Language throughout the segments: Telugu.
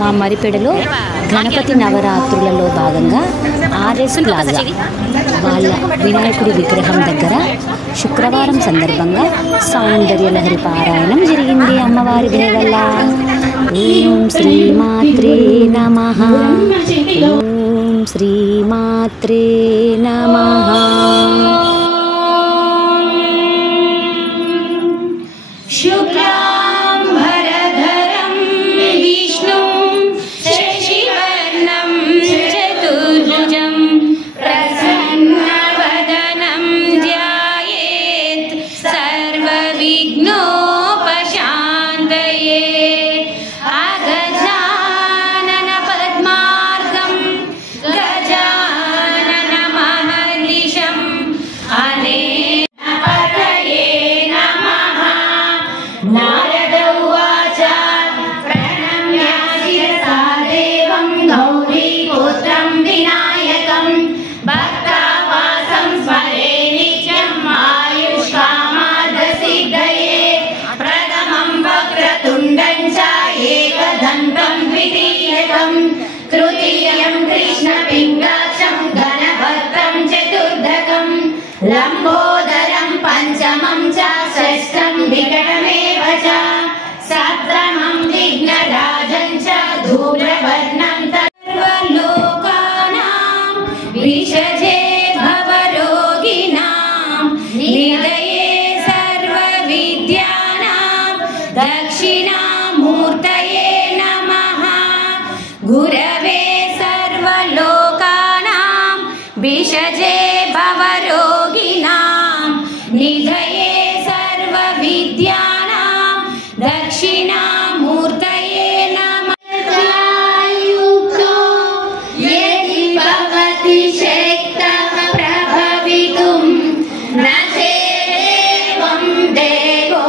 మా మరిపెడలో గణపతి నవరాత్రులలో భాగంగా ఆర్ఎస్ ప్లాజా వాళ్ళ వినాయకుడి విగ్రహం దగ్గర శుక్రవారం సందర్భంగా సౌందర్య లహరి పారాయణం జరిగింది. అమ్మవారి దయ వల్ల. ఓం శ్రీమాత్రే నమః. ఓం శ్రీమాత్రే నమః. तृतीयं कृष्णपिङ्गाक्षं गणभद्रं चतुर्दकं लम्बोदरं पञ्चमं च षष्ठं विकटमेव च सप्तमं विघ्नराजं च धूम्रवर्णं सर्वलोकानां विषजे भवरोगिणां निलये सर्वविद्यानां दक्षिणामूर्तये नमः. गुरवे सर्वलोकानां विषजे भवरोगिणां निधये सर्वविद्यानां दक्षिणामूर्तये नमः. यदि भवति शक्तः प्रभवितुं न चेदेवं देवो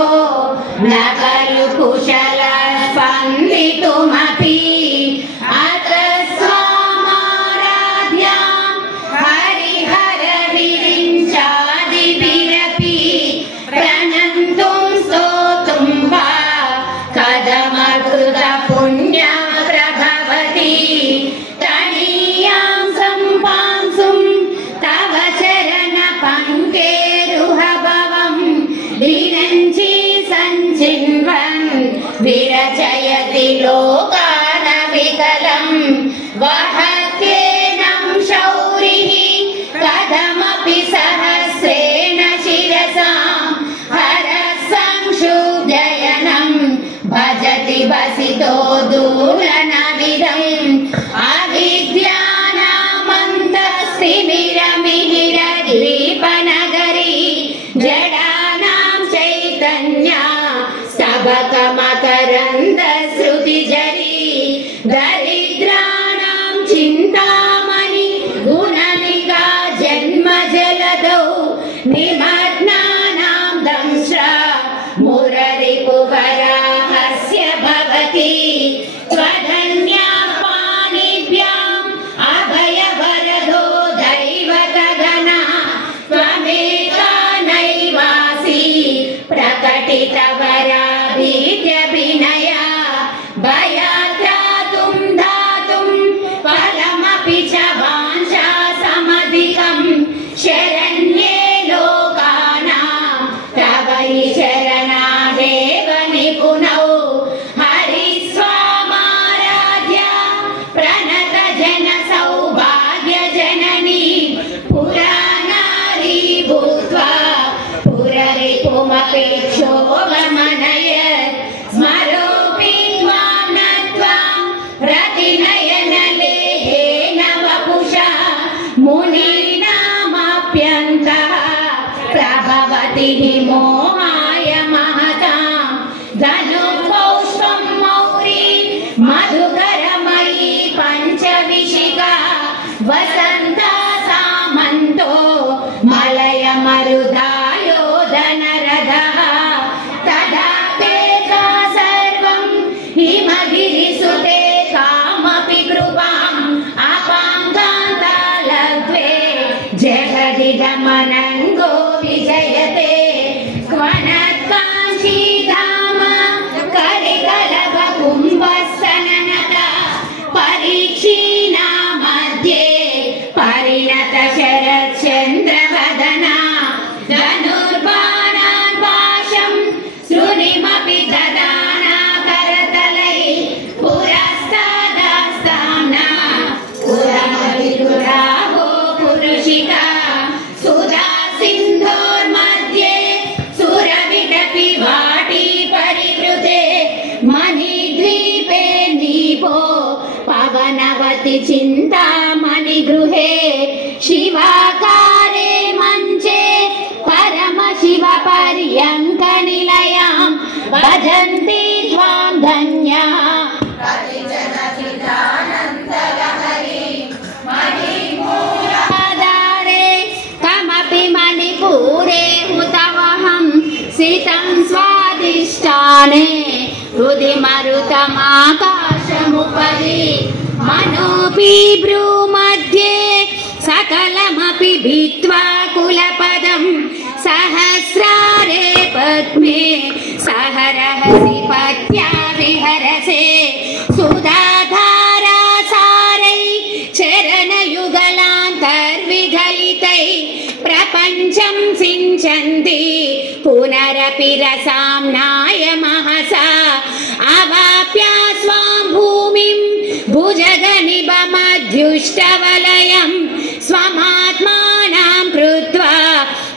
न खलु कुशलः स्पन्दितुमपि. विरचयति लोकानविकलं वहत्येनं शौरिः कथमपि सहस्रेण शिरसां हरसंक्षुब्धयनं भजति वसितो दूरनविदम् अविद्यानामन्तस्तिमिरमिहिरद्वीपनगरी जडानां चैतन्या मकरन्दश्रुतिजरी दरिद्राणां चिन्तामणि गुणनिका जन्मजलदौ निमग्नानां दंष्ट्रा मुररिपुवराहस्य भवति. त्वधन्या पाणिभ्याम् अभयवरदो दैवतगणा त्वमेका नैवासि प्रकटितवरा विनया भयात्रातुं धातुं फलमपि च वाञ्छा समधिकं शरण्ये लोकानां तव हि शरणादेव निपुणौ. हरिस्वामाराध्या प्रणतजन सौभाग्यजननी पुराणारी भूत्वा पुररिपुमपेक्षोभमनय स्मरोऽपि त्वां नत्वा प्रतिनयनलेहेन वपुषा मुनीनामप्यन्तः प्रभवति हि मोहाय महतां. धनुर्पौष्पं मौरी मधुकरमयी पञ्चविशिखा वसन्ता सामन्तो मलयमरुदायो धनरथः तदा तेका सर्वं हिमगिरिसुते कामपि कृपाम् अपाङ्कान्तालब्ध्वे जगदिदमनङ्गो विजयते. क्वनत्काञ्चीधाम करिकलभकुम्भस्सननता विभो पवनवति चिन्तामणि गृहे शिवाकारे मञ्चे परम शिव पर्यङ्क निलयां भजन्ति त्वां धन्या कमपि मणिपुरे हुतवहं सितं स्वादिष्टाने हृदि मरुतमाकाशमुपरि मनोऽपि भ्रूमध्ये सकलमपि भित्त्वा कुलपदं सहस्रारे पद्मे सहरहसि पत्या विहरसे सुधाधारासारै चरणयुगलान्तर्विगलितै प्रपञ्चं सिञ्चन्ति पुनरपि रसाम्नाय महसा अवाप्य स्वां भूमिं भुजगनिभमध्युष्टवलयं स्वमात्मानं कृत्वा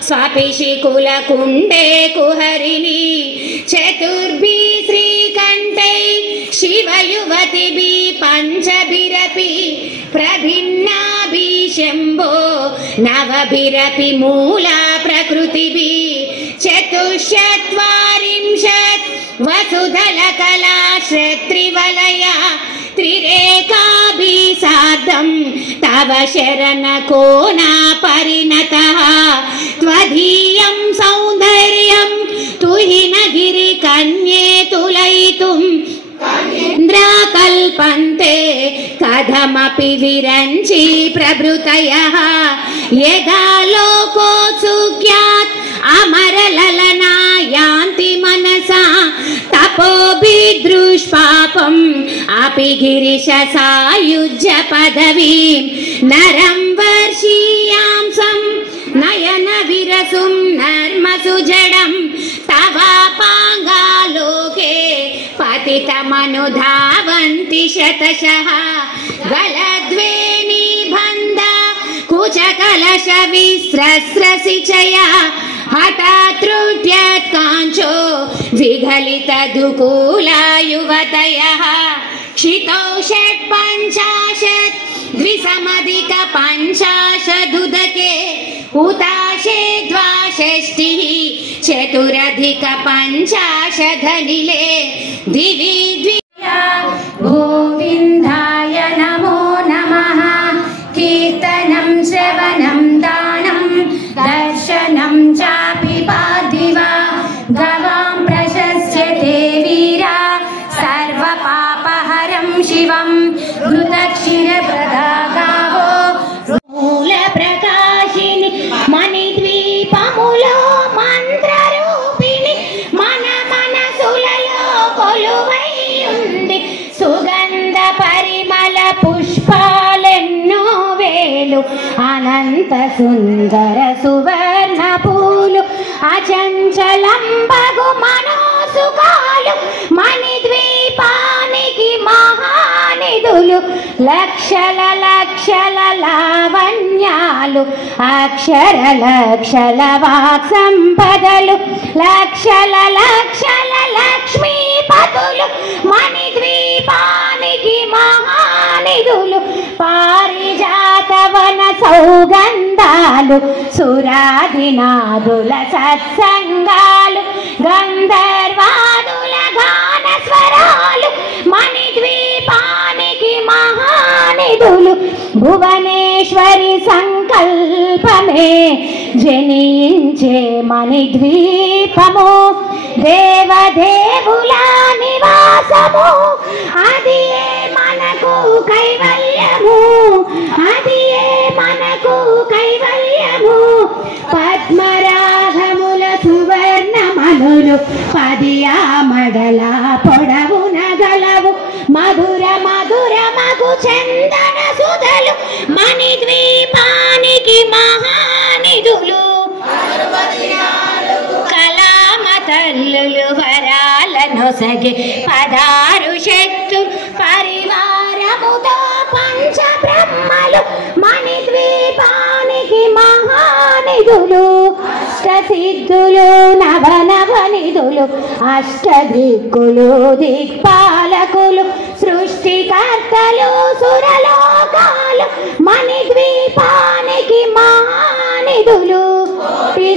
स्वापिशिकुलकुण्डे कुहरिणी चतुर्भिः श्रीकण्ठै शिवयुवतिभिः पञ्चभिरपि प्रभिन्नाभिः शम्भो नवभिरपि मूला प्रकृतिभिः चतुश्चत्वारिंशत् वसुधलकला त्रिवलया त्रिरेकाभिः सार्धं तव शरणकोना परिणतः त्वदीयं सौन्दर्यं तुहिनगिरिकन्ये तुलयितुं इन्द्राकल्पन्ते कथमपि विरञ्ची प्रभृतयः यदा लोकोत्सुक्यात् अमरललना यान्ति मनसा तपोभिदृष्पापम् अपि गिरिशसायुज्य पदवीं नरं वर्षीयांसं नयन विरसुं नर्मसु जडं तवापाङ्गालोके पतितमनुधावन्ति शतशः गलद्वेणीबन्ध कुचकलशविस्रस्रसिचया हठात् त्रुट्यत् काञ्चो विगलितदुकूला युवतयः क्षितौ षट्पञ्चाशत् द्विसमधिक पञ्चाशदुदके हुताशे द्वाषष्टिः चतुरधिक पञ्चाशदनिले दिवि गोविन्दाय नमो नमः कीर्तनं श्रवणं दानं दर्शनं चापि पार्थिवा गवां प्रशस्यते वीरा सर्वपापहरं शिवं घृतक्षीरप्रदागावो मूलप्रकाशिनि मणिद्वीपमुलो मन्त्ररूपिणि मन मनसुలలో కొలువై ఉంది సుగంధ పరిమళ పుష్పాలెన్నో వేలు అనంత సుందర సువర్ణ పూలు అచంచలంబగు మనోసుకాలు మణిద్వీపానికి మహానిధులు లక్షల లక్షల లావణ్యాలు అక్షర లక్షల వాక్ సంపదలు లక్షల లక్షల లక్ష్మీపతులు మణిద్వీపానికి మహానిధులు పారిజాతవన సౌగంధాలు సురాదినాదుల సత్సంగాలు గంధర్వాదుల గాన స్వరాలు మణిద్వీపానికి మహానిధులు భువనేశ్వరి సంకల్పమే జనించే మణిద్వీపము దేవదేవుల నివాసము అది మనకు కైవల్యము అది మనకు కైవల్యము పద్మరాగముల సువర్ణమనులు పదియామడల పొడవున గలవు మధుర మధుర మగు చందన సుధలు మణిద్వీపానికి మహానిధులు కళామతల్లులు వరాలనొసగే 16 శక్తులు పరివారముతో పంచబ్రహ్మలు మణిద్వీపానికి మహానిధులు అష్టసిద్ధులు నవనవనిధులు అష్టదిక్కులు దిక్పాలకులు సృష్టి సృష్టికర్తలు సురలోకాలు మణిద్వీపానికి మహానిధులు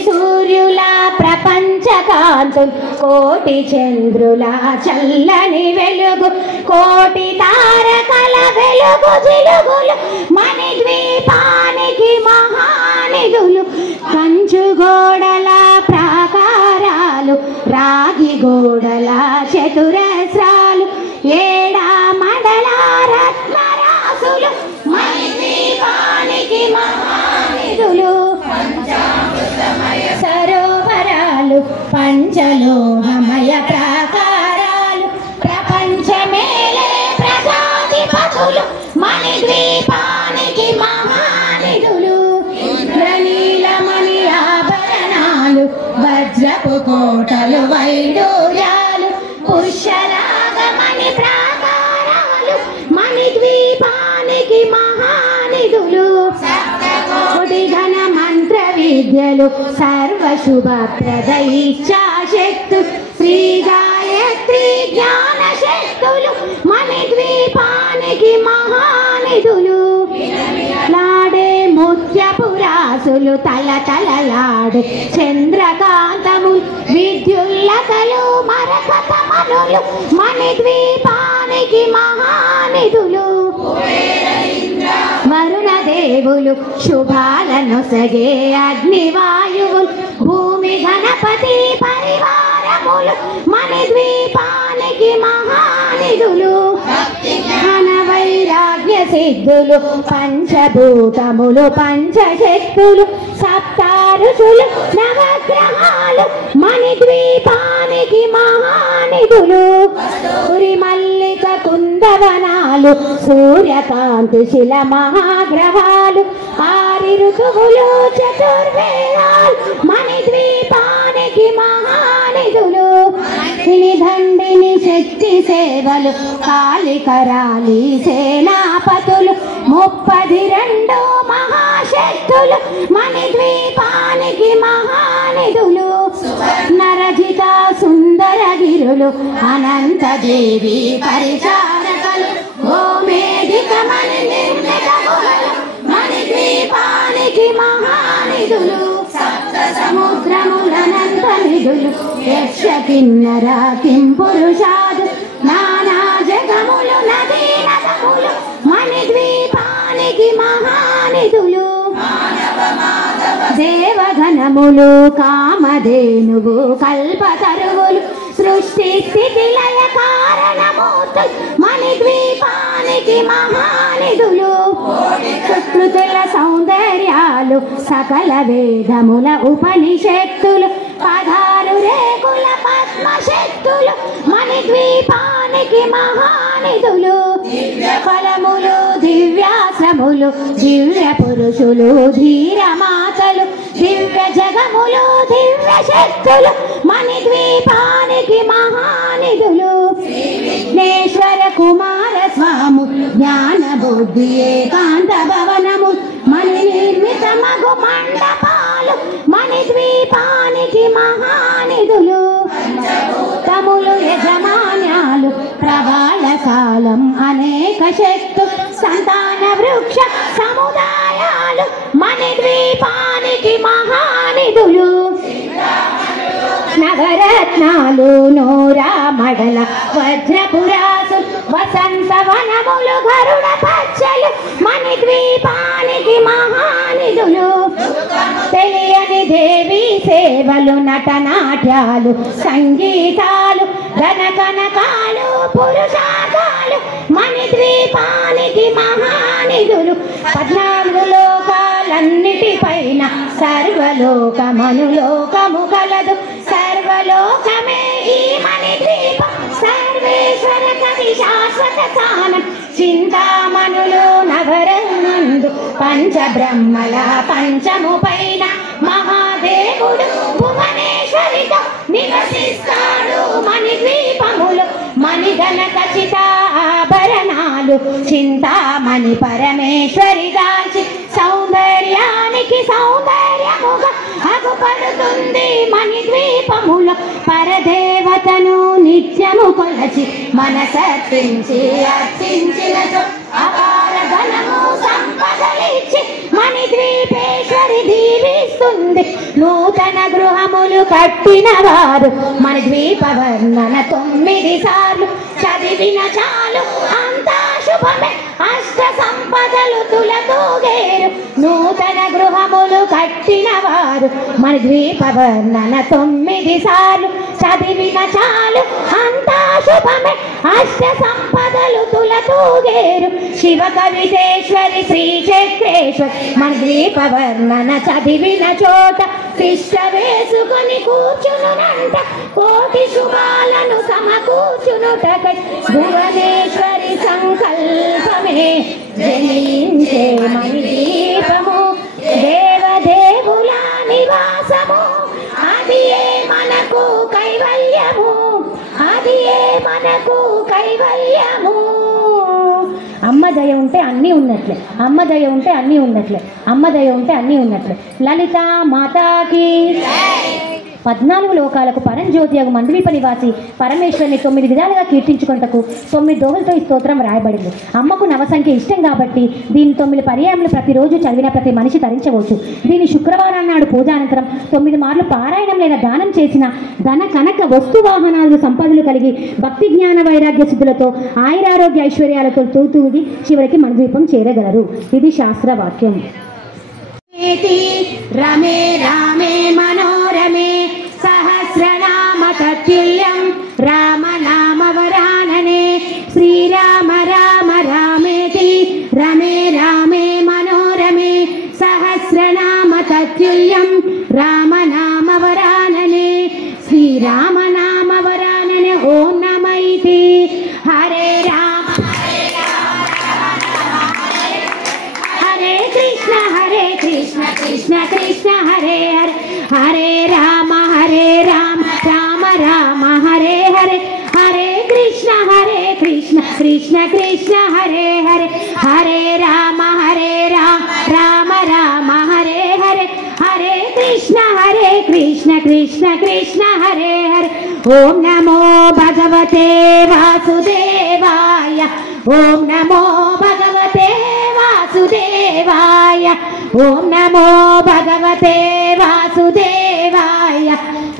సూర్యుల ప్రపంచ కాంతులు కోటి చంద్రుల చల్లని వెలుగు కోటి తారకల వెలుగు జిలుగులు మణిద్వీపానికి మహానిధులు కంచు గోడల ప్రాకారాలు రాగి గోడల చతురస్రాలు ఏడా మండల రత్నరాసులు మణిద్వీపానికి మహానిధులు సరోవరాలు పంచలోహమయ ప్రాకారాలు ప్రపంచమేలే ప్రజాధిపతులు మణిద్వీపానికి మహానిధులు ఇంద్రనీలమణి ఆభరణాలు వజ్రపు కోటలు వైడూర్యాలు పుష్యరాగమణి ప్రాకారాలు మణిద్వీపానికి మహానిధులు కోటి ఘన మంత్ర విద్యలు సర్వశుభప్రద ఇచ్ఛాశక్తు శ్రీ గాయత్రి జ్ఞాన శక్తులు మణిద్వీపానికి మహానిధులు లాడే ముత్యపురాసులు తలతలలాడే చంద్రకాంతము విద్యుల్లతలు మరకతమనులు మణిద్వీపానికి మహానిధులు వరుణ దేవులు శుభాలను సగే అగ్నివాయువులు భూమి గణపతి పరివారములు మణిద్వీపానికి మహానిధులు జ్ఞాన వైరాగ్య సిద్ధులు పంచభూతములు పంచశక్తులు సప్తారుషులు నవగ్రహాలు మణిద్వీపానికి మహానిధులు మల్లిక కుందవనాలు సూర్యకాంతి శిల మహాగ్రహాలు ఆరి ఋతువులు చతుర్వేదాలు మణిద్వీపానికి మహానిధులు దండిని శక్తి సేవలు కాళికరాలి సేనాపతులు 32 మహాశక్తులు మణిద్వీపానికి మహానిధులు నరజిత సుందరగిరులు అనంత దేవి పరిచారకలు గోమేధిక మణి నిర్మిత గుహలు మణిద్వీపానికి మహానిధులు సప్త సముద్రములనంత నిధులు యక్ష కిన్నర కిం పురుషాదు నానా జగములు నదీ నదములు మణిద్వీపానికి మహానిధులు దేవగణములు కామధేనువు కల్పతరువులు సృష్టి స్థితి లయ కారణమూర్తులు మణిద్వీపానికి మహానిధులు ప్రకృతుల సౌందర్యాలు సకల వేదముల ఉపనిషత్తులు 16 రేకుల పద్మశక్తులు మణిద్వీపానికి మహానిధులు ఫలములు దివ్యాశ్రములు దివ్య పురుషులు ధీరమాతలు దివ్య జగములు దివ్య శక్తులు మణిద్వీపానికి మహానిధులు విఘ్నేశ్వర కుమార స్వాము జ్ఞాన బుద్ధి ఏకాంత భవనము మణి నిర్మిత మగు మండపాలు మణిద్వీపానికి మహానిధులు తములు యజమాన్యాలు ప్రవాళ కాలం అనేక శక్తు సంతాన వృక్ష సముదాయాలు మణిద్వీపానికి మహానిధులు నవరత్నాలు నోరా మడల వజ్రపురాసు వసంత వనములు గరుడ పచ్చలు మణిద్వీపానికి మహానిధులు తెలియని దేవి సేవలు నటనాట్యాలు సంగీతాలు ధనకనకాలు పురుషార్థాలు మణిద్వీపానికి మహానిధులు 14 లోకాలన్నిటిపైన సర్వలోకమనులోకము కలదు సర్వలోకమే ఈ మణిద్వీపం సర్వేశ్వర కవి శాశ్వత స్థానం చింతామణులు నవరనందు పంచబ్రహ్మల పంచము పైన మహాదేవుడు భువనేశ్వరితో నివసిస్తాడు మణిద్వీపములు మణిధన ఖచ్చిత ఆభరణాలు చింతామణి పరమేశ్వరి దాల్చి సౌందర్యానికి సౌందర్యముగా అగు పడుతుంది మణిద్వీపములో పరదేవతను నిత్యము కొలచి మనసర్పించి అర్చించినచో అపార ధనము సంపదలిచ్చి మణిద్వీపేశ్వరి దీవిస్తుంది. నూతన గృహములు కట్టిన వారు మణిద్వీప వర్ణన 9 సార్లు చదివిన చాలు అంతా శుభమే. అష్ట సంపదలు తులతూగేరు. నూతన గృహములు కట్టిన వారు మణిద్వీప వర్ణన 9 సార్లు చదివిన చాలు అంతా శుభమే. అష్ట సంపదలు తులతూగేరు. శివ కవితేశ్వరి శ్రీ చక్రేశ్వరి మణిద్వీప వర్ణన చదివిన చోట తిష్ట వేసుకొని కూర్చునునంట. కోటి శుభాలను సమకూర్చునుటకై భువనేశ్వరి సంకల్పమే జనించే మణిద్వీపము. దేవదేవుల నివాసము అది ఏ మనకు కైవల్యము. అది ఏ మనకు కైవల్యము. అమ్మ దయ ఉంటే అన్నీ ఉన్నట్లే. అమ్మ దయ ఉంటే అన్నీ ఉన్నట్లే. అమ్మ దయ ఉంటే అన్నీ ఉన్నట్లే. లలిత మాతాకి 14 లోకాలకు పరంజ్యోతి అగు మండవీప నివాసి పరమేశ్వరిని 9 విధాలుగా కీర్తించుకుంటకు 9 దోహలతో ఈ స్తోత్రం రాయబడింది. అమ్మకు నవసంఖ్య ఇష్టం కాబట్టి దీని 9 పర్యాయములు ప్రతిరోజు చదివిన ప్రతి మనిషి ధరించవచ్చు. దీని శుక్రవారం నాడు పూజానంతరం 9 మార్లు పారాయణం లేదా దానం చేసిన ధన కనక వస్తు వాహనాలు సంపదలు కలిగి భక్తి జ్ఞాన వైరాగ్య సిద్ధులతో ఆయురారోగ్య ఐశ్వర్యాలతో తూతూగి చివరికి మండవీపం చేరగలరు. ఇది శాస్త్రవాక్యం. రమే రామే మనోరమే సహస్రనామ తత్తుల్యం రామనామ వరాననే శ్రీరామ రామ రామేతి రమే రామే మనోరమే సహస్రనామ తత్తుల్యం రామనామ వరాననే శ్రీరామ నామ వరాననే ఓం నమైతి. హరే రామ హరే కృష్ణ కృష్ణ కృష్ణ హరే హరే హరే రామ రామ రామ హరే హరే హరే కృష్ణ కృష్ణ కృష్ణ హరే హరే హరే రామ రామ రామ హరే హరే హరే కృష్ణ కృష్ణ కృష్ణ హరే హరే. ఓం నమో భగవతే వాసుదేవాయ. ఓం నమో భగవతే వాసుదేవాయ. ఓం నమో భగవతే వాసుదేవాయ.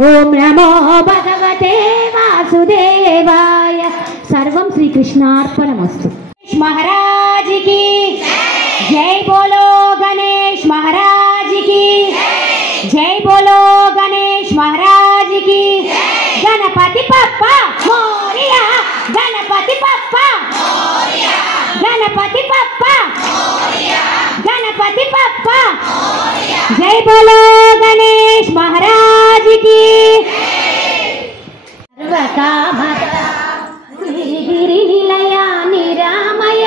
ఓం నమో భగవతే వాసుదేవాయ. సర్వం శ్రీకృష్ణార్పణమస్తు. మహారాజ్ కి జై. బోలో గణేష్ మహారాజ్ కి జై. బోలో గణేష్ మహారాజ్ కి. గణపతి బప్ప మోరియా. గణపతి బప్ప మోరియా. గణపతి బప్ప మోరియా. గణపతి బప్ప మోరియా. జై బోలో గణేష్ మహారాజ్ కి. సర్వకామద గిరి నిలయ నిరామయ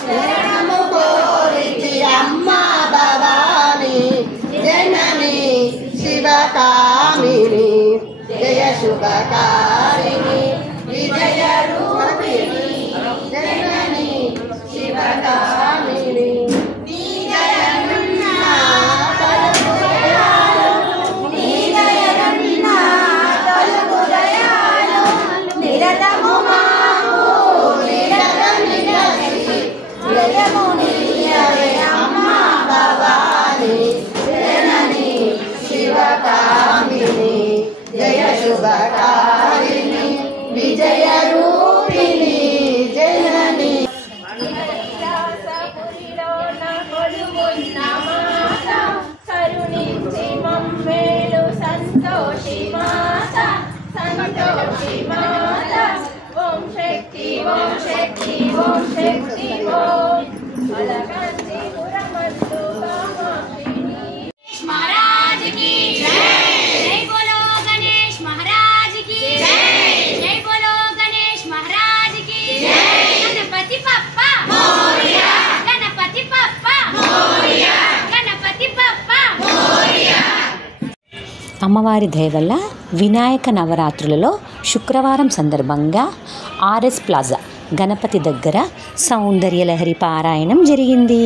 శరణము కోరితి అమ్మ భవాని జనని శివకామిని జయ శుభకారిణి విజయ రూపిణి జనని శివకామిని. నీ దయనున్నా తలుపు దయాలు, నీ దయనున్నా తలుపు దయాలు, నిరతము మాకు నిరతం నిరసి జయము నీయవే అమ్మ భవాని జనని శివకామిని జయ శుభకారిణి విజయ రూపిణి జనని. కరుణించి మమ్మేలు సంతోషి మాత సంతోషి మాత. ఓం శక్తి ఓం శక్తి ఓం శక్తి ఓం. అలగంది పురమందు కామాక్షిని. మహారాజ్ కి జై. బోలో గణేష్ మహారాజ్ కి జై. బోలో గణేష్ మహారాజ్ కి జై. గణపతి బప్ప మోరియా. గణపతి బప్ప మోరియా. గణపతి బప్ప మోరియా. అమ్మవారి దయ వల్ల వినాయక నవరాత్రులలో శుక్రవారం సందర్భంగా ఆర్ఎస్ ప్లాజా గణపతి దగ్గర సౌందర్యలహరి పారాయణం జరిగింది.